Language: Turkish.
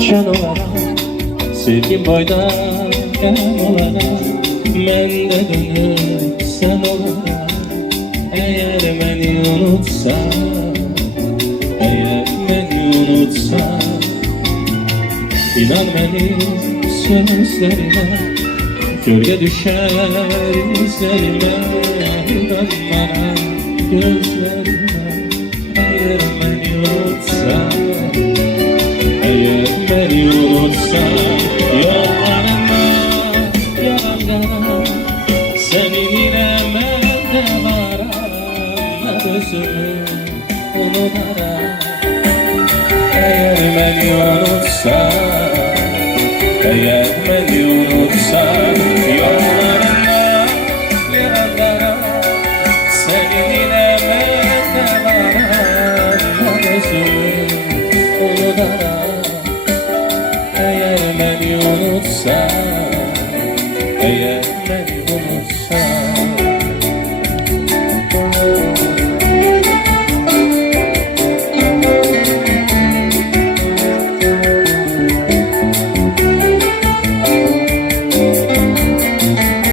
Can olarak, sevgim boyda gel olarak, men de dönüp sen olarak. Eğer beni unutsan, eğer beni unutsan, İnan benim sözlerime, gölge düşer izlerime. İnan bana gözlerime, eğer beni unutsan, eğer beni unutsan. Yollarıma yalan senin ile bende var. Ne özümü unutarım. Eğer beni unutsan, eğer beni unutsan. Yollarına yalanlara senin ile bende var. Ne özümü unutarım. Eğer beni unutsan, eğer beni unutsan.